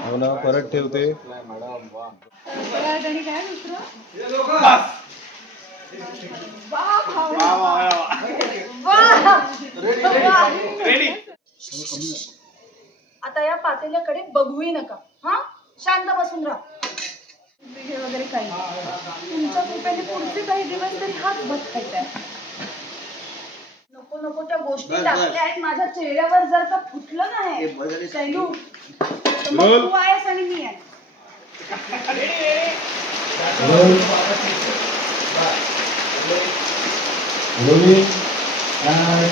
हो ना परत ठेवते. आता या पातेल्याकडे बघूही नका. हा? शांत बसून राहा. वगैरे काही तुमच्या कृपेने पुढचे काही दिवस तरी हाच भात आहे नको नको त्या गोष्टी लागल्या आहेत माझ्या चेहऱ्यावर जर का फुटलं नाही शैलू तर मग बोल. तू आहेस आणि मी आहे Rolling and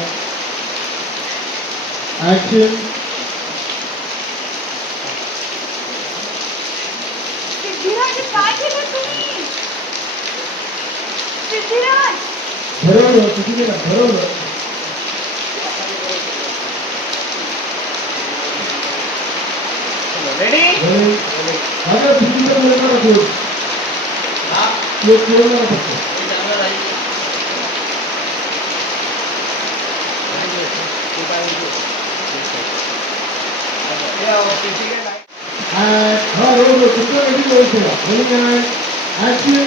action. सिद्धिराज काय केलं तुम्ही सिद्धिराज ठरवलं किती केलं ठरवलं चुकीचं बोलणार होतो एक बोलणार फक्त And हा रोल तुमच्या रेडी रोल केला रोलिंग अँड ऍक्शन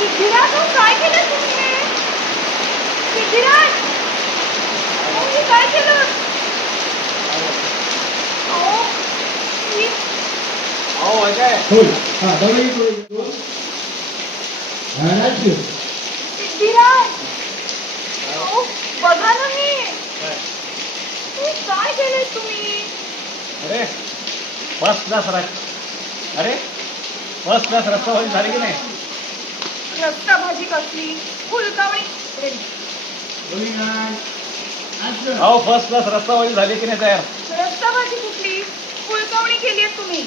सिद्धिराज हो काय केलं तुम्ही हे? सिद्धिराज अहो, हे काय केलं अहो, मी- अहो अजय होय हा दोघेही बघा ना मी. काय केलंय तुम्ही अरे फर्स्ट क्लास अरे फर्स्ट क्लास रस्ता भाजी झाली की नाही? रस्ता भाजी कसली फुलकावळी रेडी. अहो फर्स्ट क्लास रस्ता भाजी झाली की नाही? तयार. फुलकावणी केली आहे तुम्ही?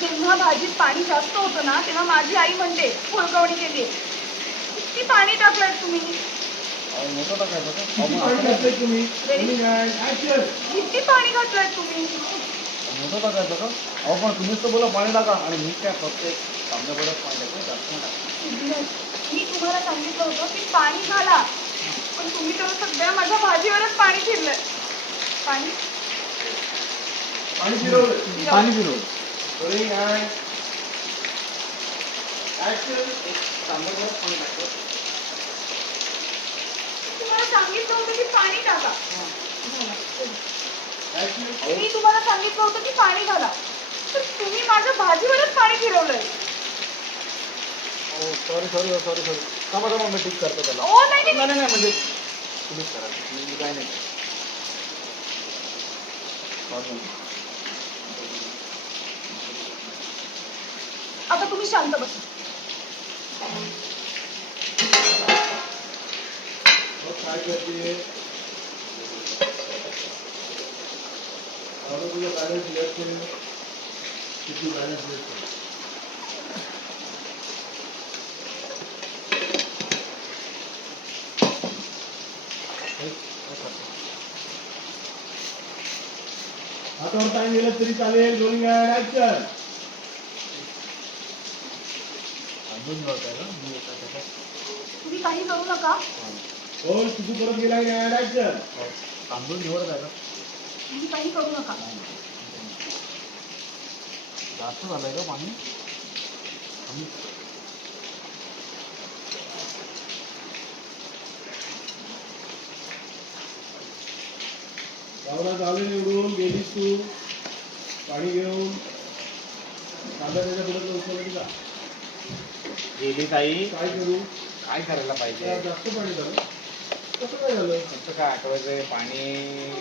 जेव्हा भाजीत पाणी जास्त होतं ना तेव्हा माझी आई म्हणते फुलकावणी केली किती पाणी टाकलंय तुम्ही? किती पाणी घातलंय तुम्ही? मोठं टाकायचं का अहो पण तुम्हीच तर बोला पाणी टाका. आणि मी काय फक्त पाणी टाकतो जास्त टाकत. मी तुम्हाला सांगितलं होतं की पाणी घाला. पण तुम्ही तर सगळ्या माझ्या भाजीवरच पाणी फिरलंय. पाणी? फिरवलं फिरवलं तुम्हाला सांगितलं होतं की पाणी टाका ऍक्शन मी तुम्हाला सांगितलं होतं की पाणी घाला. तर तुम्ही माझ्या भाजीवरच पाणी फिरवलंय. सॉरी सॉरी सॉरी सॉरी थांबा थांबा मी ठीक करतो त्याला. ओ नाही नाही. नाही नाही नाही, म्हणजे तुम्हीच करा. मी काय नाही Sorry. आता तुम्ही शांत बसा मग काय करते आता तुझं बॅलन्स सिलेक्ट कर किती बॅलन्स सिलेक्ट कर हातावर टाइम गेला तरी चालेल रोलिंग अँड ऍक्शन तुम्ही काही करू नका. हो तुझी परत गेला अँड ऍक्शन तांदूळ निवडत आहे का तुम्ही काही करू नका. जास्त झालंय का पाणी? गावला चालू निवडून गेलीस तू. पाणी घेऊन. कांदा त्याच्या पुढे उचललं गेली ताई. काय करू? काय करायला पाहिजे? जास्त पाणी झालं. कसं काय झालं? काय आठवायचंय पाणी.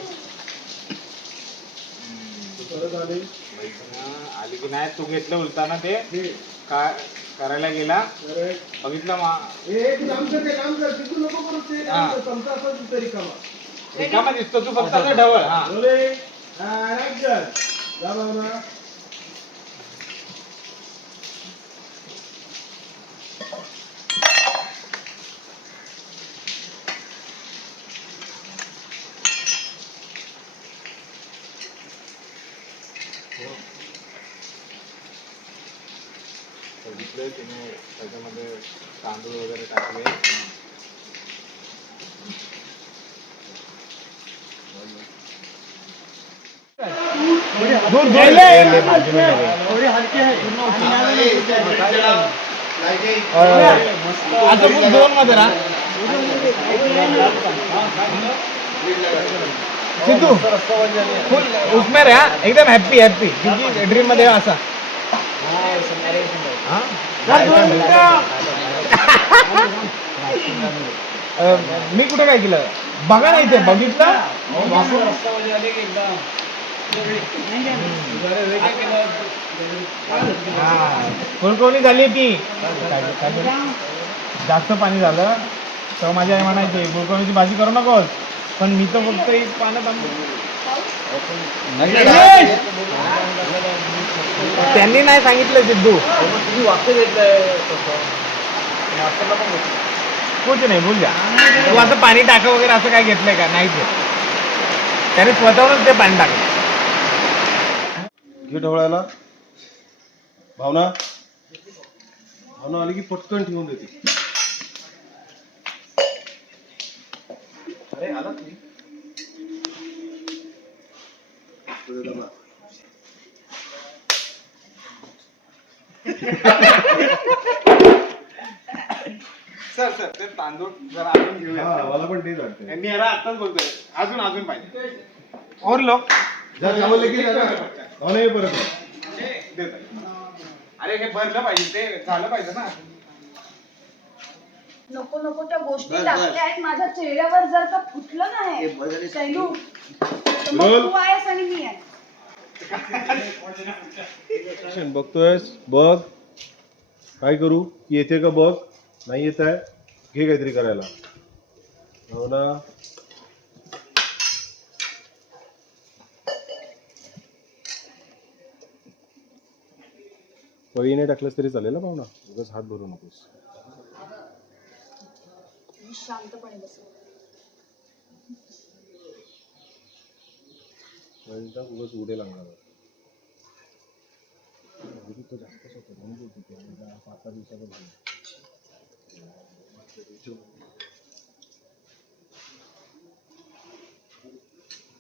परत आले. आली की नाही? तू घेतलं उलताना ते? काय करायला गेला. बघितलं मा हे एक काम कर ते काम कर तिथून नको करू हा. चमचा तू तरी कामा रिकामा दिसतो तू फक्त आता ढवळ हा. बोले ऍक्शन जा भावना बघितले तिने त्याच्यामध्ये तांदूळ वगैरे टाकले दूर दूर ले ले बाजू में लगे आता फुल दोन मध्ये राहा. सिद्धू फुल उसमें रहा. एकदम हैप्पी हैप्पी क्योंकि ड्रीममध्ये असा. हा? मी कुठे काय केलं? बघा ना इथे बघितलं? कोणकोणी झाली ती? जास्त पाणी झालं. तर माझी आई म्हणायची गुळकोणीची भाजी करू नकोस. पण मी तर फक्त एक पानं त्यांनी नाही सांगितलं सिद्धू. कुछ नाही बोल द्या तू असं पाणी टाका वगैरे असं काय घेतलंय का? नाहीच आहे. त्याने स्वतःहूनच ते पाणी टाकलं. घे ढवळायला. भावना. भावना आली की पटकन ठेवून देते. अरे आला तुम्ही सर सर ते तांदूळ जरा अजून हा, घेऊया मला पण तेच वाटतंय. मी याला आताच बोलतोय. अजून अजून पाहिजे. और लोक जा चावल ना. परत अरे हे भरलं पाहिजे ते झालं पाहिजे ना. नको नको त्या गोष्टी लागल्या आहेत. माझ्या चेहऱ्यावर जर का फुटलं हे नाही झाली. शैलू तर मग बोल. तू आहेस आणि मी आहे. Action. बघतोयस? बघ. काय करू? येते का बघ? नाही येत आहे. घे काहीतरी करायला. पळीने टाकलंस तरी चालेल ना भावना उगाच हात भरू नकोस. शांतपणे बस उगाच उडे लागणार. आधी तो जास्तच होता म्हणून बोलतो पाच सहा दिवसाचा झाला. हा, ओके ओके ओके नाही. ते हे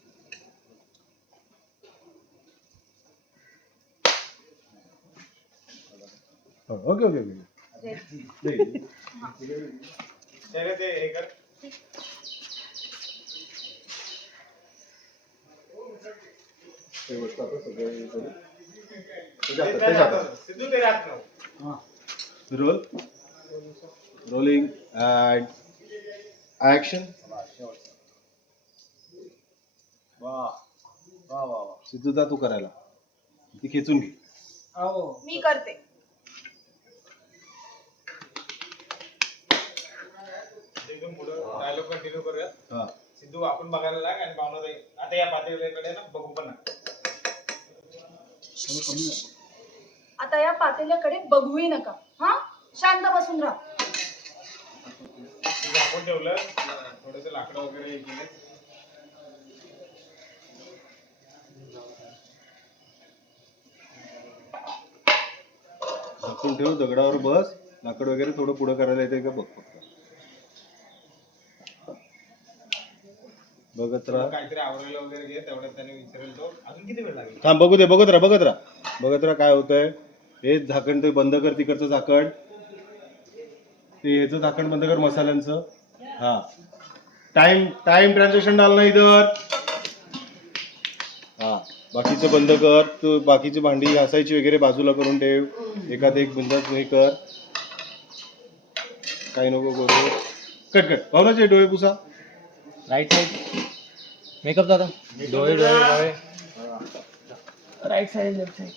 कर ते वस्तू आपण सगळे हे करू. ते जातात, ते जातात. सिद्धू ते राहत नव्हतं रोल रोलिंग अँड ऍक्शन वा वा वा वा. सिद्धू जा तू करायला. ती खेचून घे. मी करते. एकदम पुढं डायलॉग कंटिन्यू करूयात. हा. सिद्धू आपण बघायला लाग आणि पाहुणा जाईल. आता या पातळीकडे ना बघू पण ना. आता या पातेल्याकडे बघूही नका. हा? शांत बसून राहा. झाकून ठेवलं. थोडस लाकडं वगैरे हे केले झाकून ठेव दगडावर बस. लाकड वगैरे थोडं पुढं करायला येते का बघ फक्त. बघत राहा. काहीतरी आवरायला वगैरे घे तेवढ्यात त्याने विचारेल तो. अजून किती वेळ लागेल? थांब बघू दे बघत राहा बघत राहा. बघत राहा काय होतंय. हे झाकण ते बंद कर तिकडचं झाकण. ते ह्याचं झाकण बंद कर मसाल्यांचं. हा. टाइम टाइम ट्रान्झॅक्शन डाल नाही इधर. हा. बाकीचं बंद कर. तू बाकीची भांडी घासायची वगैरे बाजूला करून ठेव. एखाद एक बिंदास हे कर. काही नको करू. Cut cut. पाहुणाचे डोळे पुसा. राईट साइड मेकअप दादा डोळे डोळे डोळे. राईट साइड लेफ्ट आले.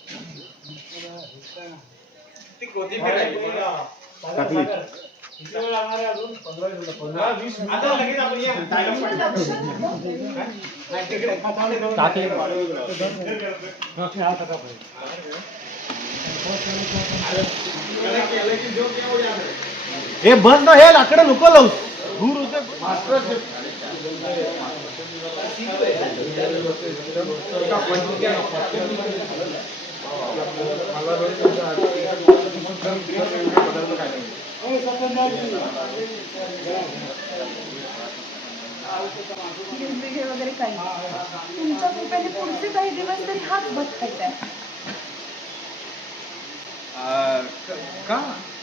हे बंद हे लाकडं नको लावू. दूर होते गरम वगैरे काही तुमच्या कृपेने पुढचे काही दिवस तरी हाच भात आहे. का?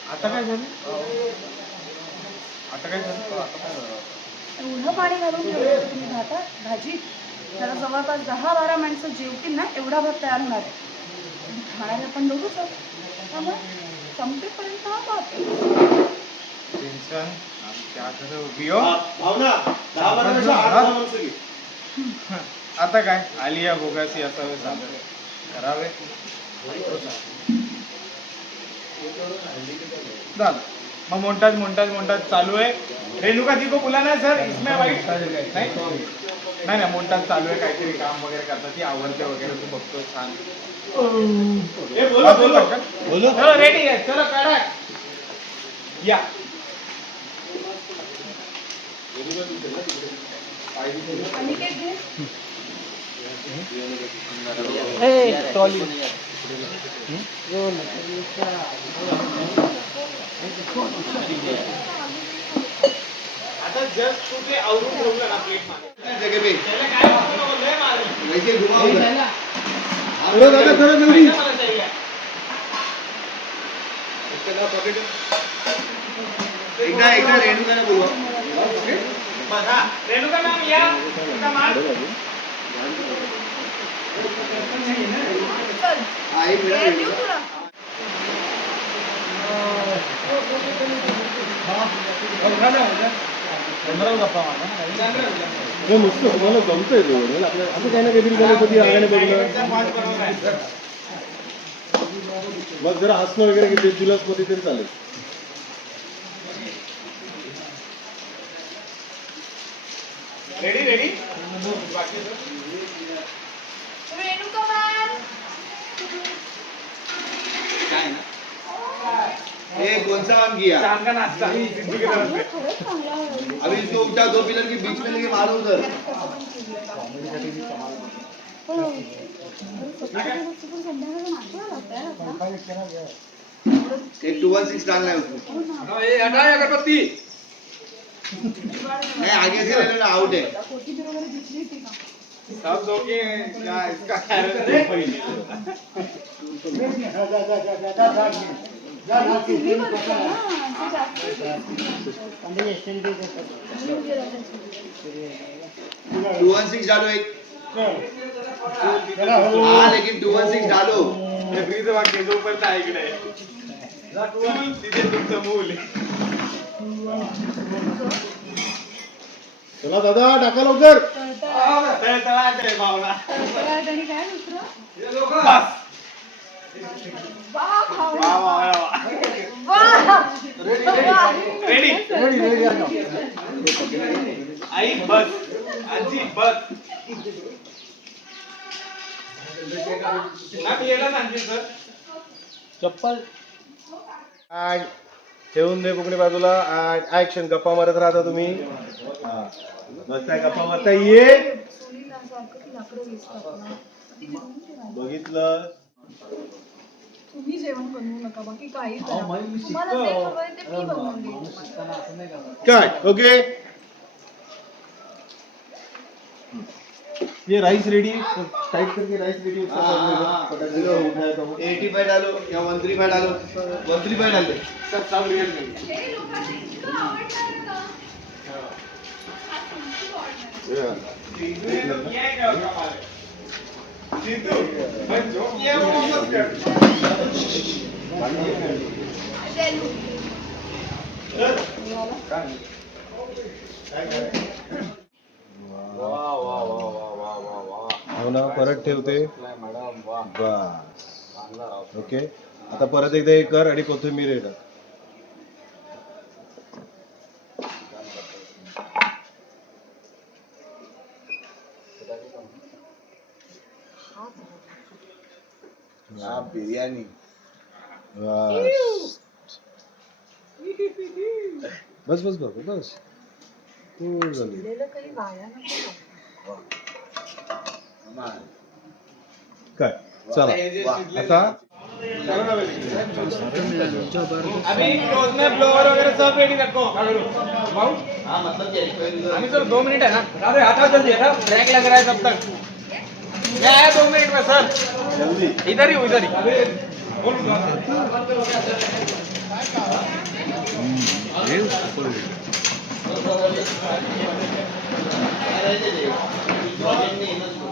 आता काय झालं? आता काय झालं? आता काय झालं? एवढं पाणी घालून ठेवलं होतं तुम्ही भातात भाजीत त्याला जवळपास दहा बारा माणसं जेवतील ना एवढा भात तयार होणार आहे. खाणारे आपण दोघंच आहोत त्यामुळे संपेपर्यंत हा भात. टेन्शन. हो. आत. आता काय? आलिया भोगासी असावे झालं. करावे. झालं. मग मोंटाज मोंटाज मोंटाज चालू आहे. रेणुका जी को बोला ना सर इसमें वाईट नाही? नाही नाही मोंटाज चालू आहे काहीतरी काम वगैरे करतात. ती आवडते वगैरे तू बघतो छान. ए, बोलो, बोलो. बोलो. रेडी आहे. चलो काढा. या. अनिकेत घे आता जस्ट तू ते आवरून ठेवलं ना प्लेट दादा, एकदा एकदा रेणुकाला बोलवा. हा रेणुका मॅम या. हे तुम्हाला जमतंय आपल्या असं काही ना काहीतरी कधी अंगाने मग जरा हसणं वगैरे घेते जुलसमध्ये तरी चालेल. रेडी रेडी मॅम काय ना ये कौन सा आम किया। शाम का नाश्ता। जिंदगी भर चांगलं खरंच चांगलं आहे. अभी इसको उल्टा दो पिलर के बीच में लेके मारो उधर। पण सकाळच्या गोष्टी पण संध्याकाळी नाश्ता लागतंय आता. एक टू वन सिक्स डालना है। उसमें नहीं आगे से ले लो ना आउट है कोथिंबीर वगैरे दिसली होती का सब धोके क्या इसका टू वन सिक्स डालो एक. हाँ लेकिन टू वन सिक्स डालो. फ्रीज वाक्य जोपर्यंत ऐकलंय. मूल तिथे तुमचं मूल. चला दादा टाका लवकर. तळतळाट- आहे भावना. तळतळाट आणि काय दुसरं? बस. रेडी आई बस आजी बस चप्पल आणि ठेवून दे कोकणी बाजूला. ऍक्शन गप्पा मारत राहता तुम्ही. बसताय गप्पा मारता ये बघितलं. तुम्ही जेवण बनवू नका बाकी काही करा. तुम्हाला जे हवंय ते मी बनवून देईन. तुम्हाला. काय ओके? ये राइस रेडी टाइट करके राइस रेडी उठाया तो एटी फाइव डालो या वन थ्री फाइव डालो. वन थ्री फाइव डालो. सब सब रियल में हे लोकांना इतकं आवडणार का? आज तुमची order. आहे. देलू. हो ना परत ठेवते. बस. ओके. आता परत एकदा हे कर आणि कोथिंबीर हे टाक. बिर्याणी बस बस बस। बस झाली. काय? चला. आता? अभी क्लोज में ब्लोअर वगैरह सब रेडी रखो। भाऊ हाँ मतलब अभी सर दो मिनट है ना। अरे हटा जल्दी हटा ब्रेक लग रहा है तब तक। मैं आया दो मिनट में सर। इधर ही हूँ, इधर ही। नहीं